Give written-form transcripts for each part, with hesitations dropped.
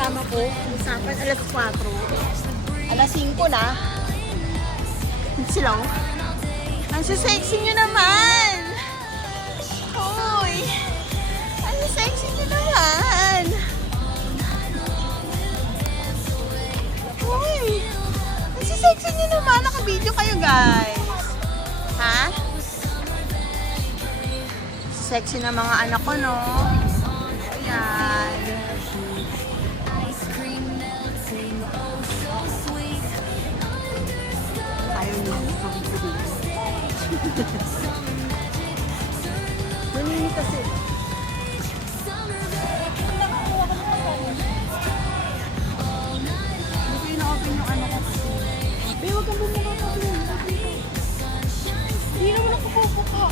kasama ko. Usapan alas 4. Alas 5 na. Sila oh. Ang sexy nyo naman. Hoy. Ang sexy nyo naman. Hoy. Ang sexy nyo naman. Naka-video kayo guys. Ha? Sexy na mga anak ko, no? Ayan. Ayaw nyo. Nanini kasi. Hindi ko ina-open yung ano ko kasi. Babe, huwag kang bumukha ka. Hindi naman ako pupuka.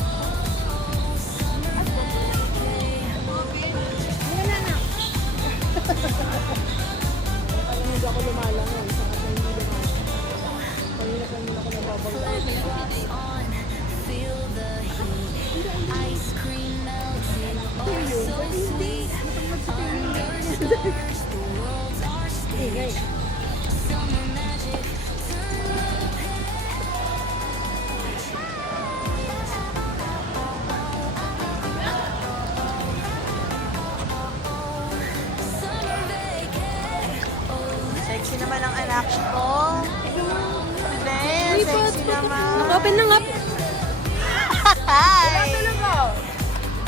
Hindi ako lumalangon. Saka sa hindi lumalangon. Kanina ako nababagay. Sexy naman ang anak ko. Then, sexy naman. Naka-open na nga. Hi!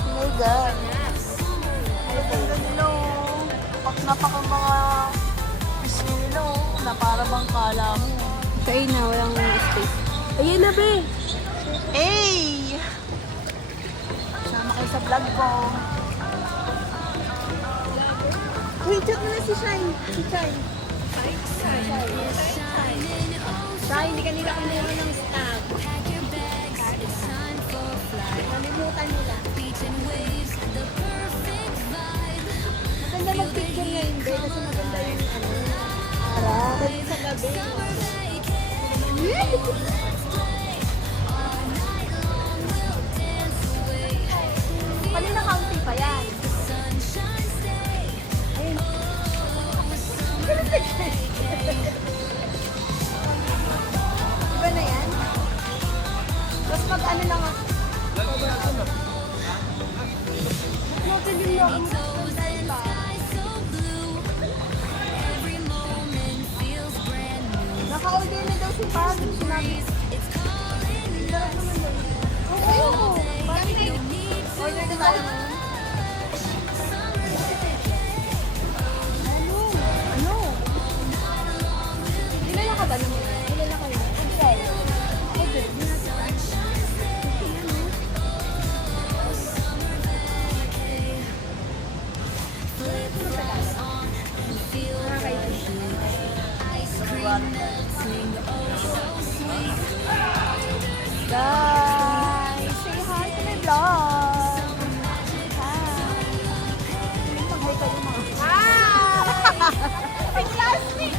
Oh my God. Ay, ganda nila oh. Napak ang mga fish nila oh. Na para bang kala mo. Kain na, walang space. Ayan na, be. Hey! Sama kayo sa vlog ko. Wait, chat mo na si Shine. Si Shine. Sa hindi kanila kailangan ng staff. Nalimutan nila. Maganda mag-picture ngayon, be. Kasi maganda yung ano. Araw. Kasi sa gabi. Kanina county pa yan. Ayun. Iba na yan? Tapos mag-ano lang ako. Notin din lang ako. Naka-order na daw si Pam. Sinabi. Sarap naman daw. Oo. Order na tayo ngayon. Ano? Nilala ka ba naman? Nilala ka yun? Okay. Okay. Guys, say hi to my vlog. Hi. Mag-hi kayo mga. Ay, plastic.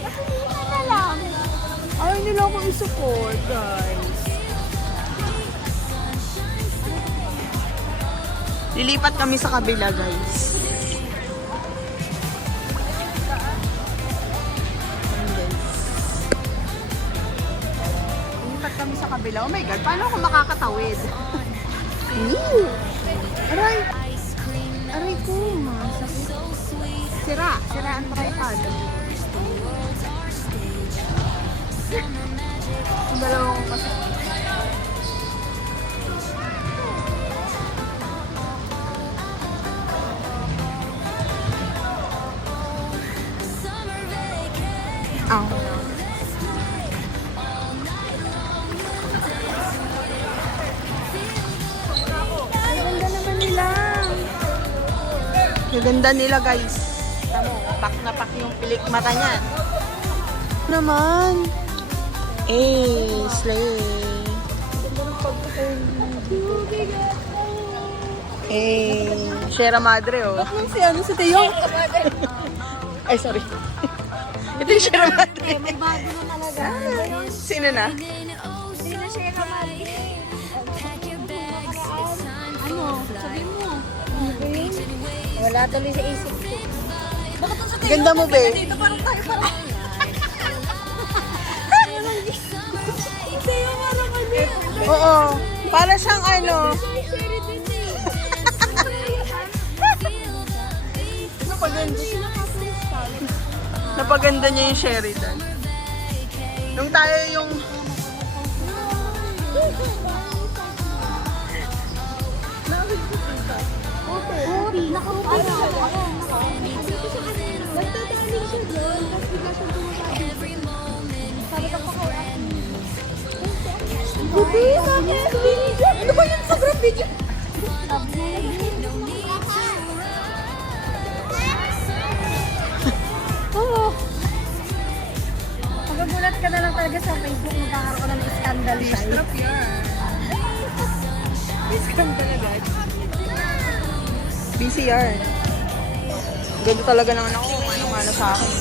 Nakalimutan na lang. Ayaw nila akong i-support, guys. Lilipat kami sa kabila, guys. Kami sa kabila. Oh my God, paano ako makakatawid? Aray! Aray ko, sira. Sira ang tripod. Ang dalawang kasi. Ganda nila guys. Tamo, pak na pak yung pilik mata niyan. Naman. Slay. Sierra Madre oh. Si ano, si Teo? Ay, sorry. Ito yung Sierra Madre. May bago na talaga. Sino na? Hindi na Sierra Madre. Ano? Sabi mo. Wala tuloy sa isip ko. Bakit ang Ganda mo, be. Dito parang tayo parang. Hindi yung parang ano. Oo. Para siyang ano. Napaganda. Napaganda niya yung Sheridan. Nung tayo yung... Ano ba yun? Sobrang video? Oo. Magagulat ka na lang talaga sa Facebook, magkakaroon ka ng scandal site. Scandal agad. BCR. Ganda talaga ng anak ko kung ano sa akin.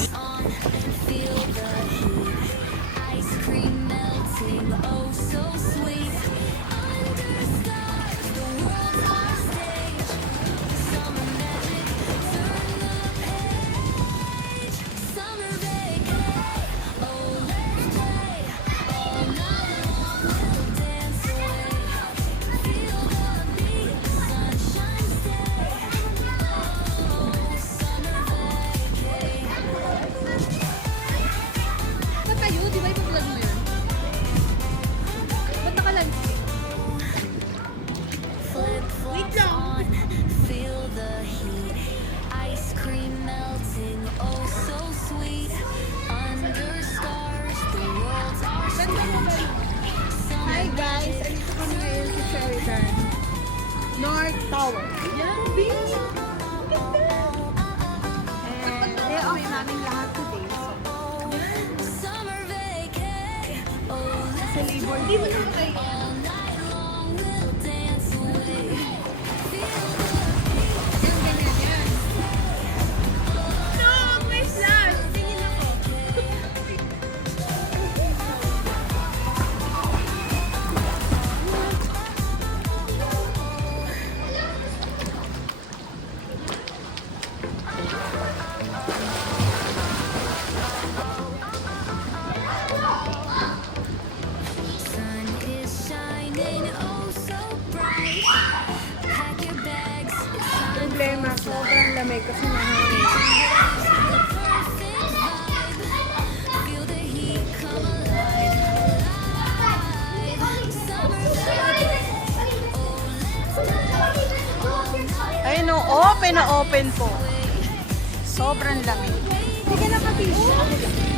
Ba't tayo? Di ba ipa-vlog mo yun? Ba't nakalag? Wait lang! Feel the heat, ice cream melting, oh so sweet. Under stars, the world's our stage. Hi guys! Andito kami ngayon sa Sheridan. North Tower. Yan, beach! And i-off namin lahat today. Summer vacay, oh Sa labor. Di mo naman kayo. all night long we'll dance away. Yan, ganyan yan. No! May flash! Tingin ako. Sun is shining, oh so bright. Pack your bags, it's time Problema, sobrang lamig kasi nahangin. feel the heat come alive. Summer vacay, Ay no, open na open po. Sobrang lamig. Hindi ka nakapisa.